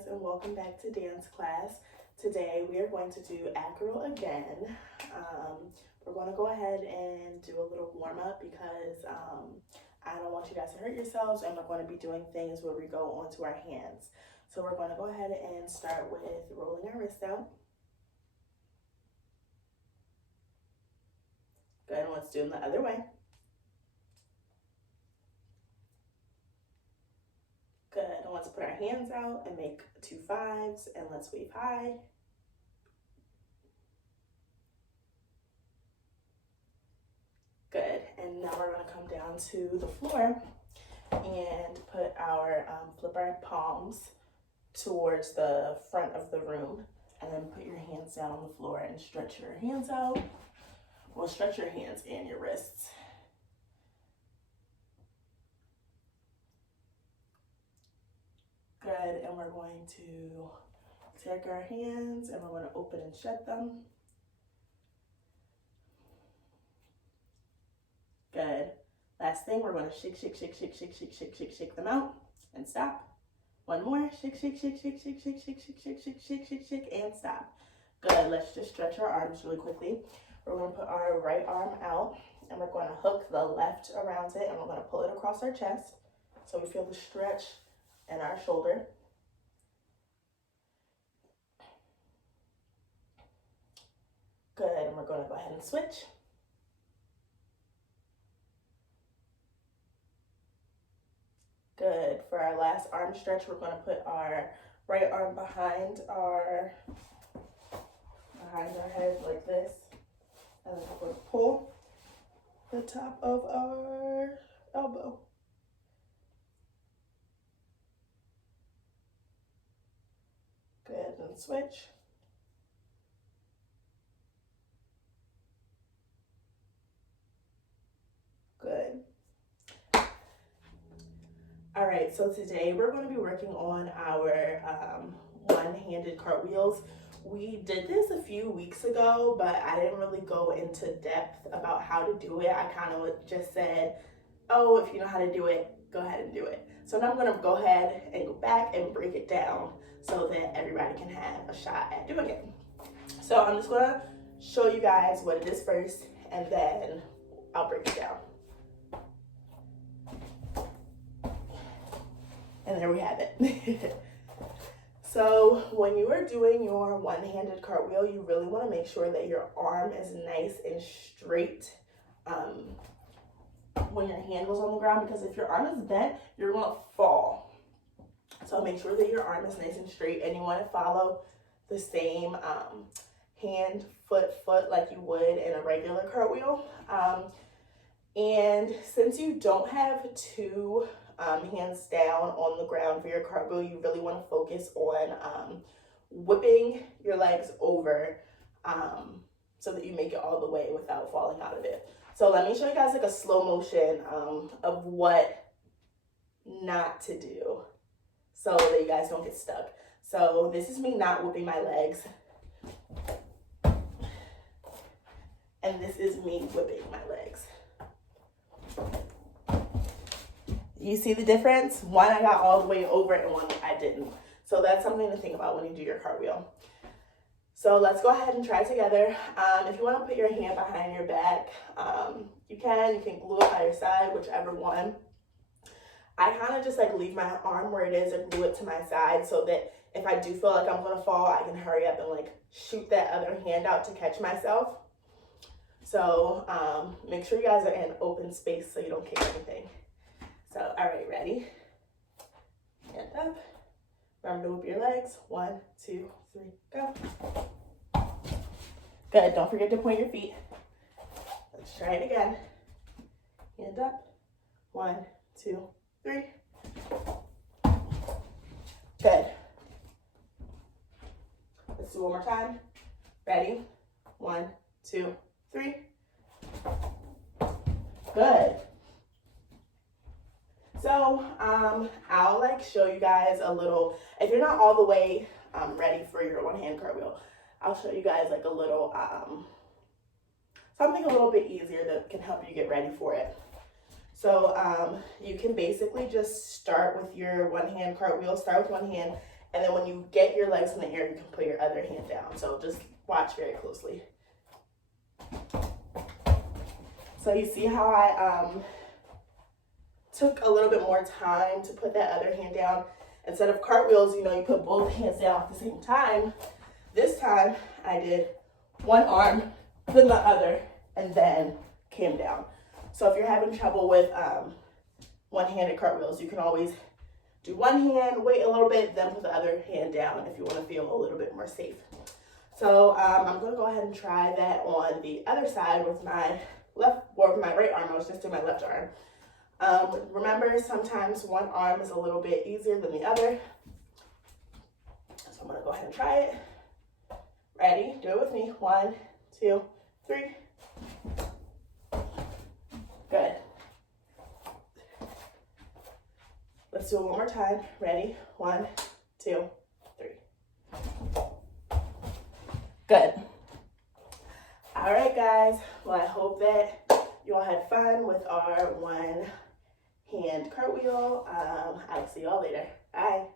guys, and welcome back to dance class. Today we are going to do acro again. We're going to go ahead and do a little warm-up because I don't want you guys to hurt yourselves, and we're going to be doing things where we go onto our hands. So we're going to go ahead and start with rolling our wrist out. Good, and let's do them the other way. Good, and let's put our hands out and make 2 5s, and let's wave high. Good, and now we're going to come down to the floor and put our, flip our palms towards the front of the room, and then put your hands down on the floor and stretch your hands out. Well, stretch your hands and your wrists. Good, and we're going to take our hands and we're going to open and shut them. Good. Last thing, we're going to shake, shake, shake, shake, shake, shake, shake, shake, shake them out and stop. One more, shake, shake, shake, shake, shake, shake, shake, shake, shake, shake, shake, shake, shake, and stop. Good, let's just stretch our arms really quickly. We're going to put our right arm out and we're going to hook the left around it and we're going to pull it across our chest so we feel the stretch in our shoulder. Good, and we're going to go ahead and switch. Good. For our last arm stretch, we're going to put our right arm behind our head like this, and then we're going to pull the top of our elbow. Good, and switch. Good. All right, so today we're going to be working on our one-handed cartwheels. We did this a few weeks ago, but I didn't really go into depth about how to do it. I kind of just said, oh, if you know how to do it, go ahead and do it. So now I'm going to go ahead and go back and break it down so that everybody can have a shot at doing it. So I'm just going to show you guys what it is first, and then I'll break it down. And there we have it. So when you are doing your one-handed cartwheel, you really want to make sure that your arm is nice and straight when your hand goes on the ground, because if your arm is bent, you're going to fall. So make sure that your arm is nice and straight, and you want to follow the same hand, foot like you would in a regular cartwheel. And since you don't have two hands down on the ground for your cartwheel, you really want to focus on whipping your legs over so that you make it all the way without falling out of it. So let me show you guys like a slow motion of what not to do so that you guys don't get stuck. So this is me not whipping my legs, and this is me whipping my legs. You see the difference? One I got all the way over and one I didn't. So that's something to think about when you do your cartwheel. So let's go ahead and try together. If you want to put your hand behind your back, you can glue it by your side, whichever one. I kind of just like leave my arm where it is and glue it to my side so that if I do feel like I'm going to fall, I can hurry up and like shoot that other hand out to catch myself. So make sure you guys are in open space so you don't kick anything. So, all right, ready? Hand up. Remember to whip your legs. 1, 2, 3, go. Good, don't forget to point your feet. Let's try it again. Hand up. 1, 2, 3. Good. Let's do one more time. Ready? 1, 2, 3. Good. So I'll like show you guys a little, if you're not all the way ready for your one-hand cartwheel, I'll show you guys like a little, something a little bit easier that can help you get ready for it. So you can basically just start with your one-hand cartwheel, start with one hand, And then when you get your legs in the air, you can put your other hand down. So just watch very closely. So you see how I took a little bit more time to put that other hand down. Instead of cartwheels, you know, you put both hands down at the same time. This time I did one arm, then the other, and then came down. So if you're having trouble with one-handed cartwheels, you can always do one hand, wait a little bit, then put the other hand down if you want to feel a little bit more safe. So I'm going to go ahead and try that on the other side with my left, or with my right arm. I was just doing my left arm. Remember, sometimes one arm is a little bit easier than the other. So I'm going to go ahead and try it. Ready? Do it with me. 1, 2, 3. Good. Let's do it one more time. Ready? 1, 2, 3. Good. All right, guys. Well, I hope that you all had fun with our one-hand cartwheel. I'll see y'all later. Bye.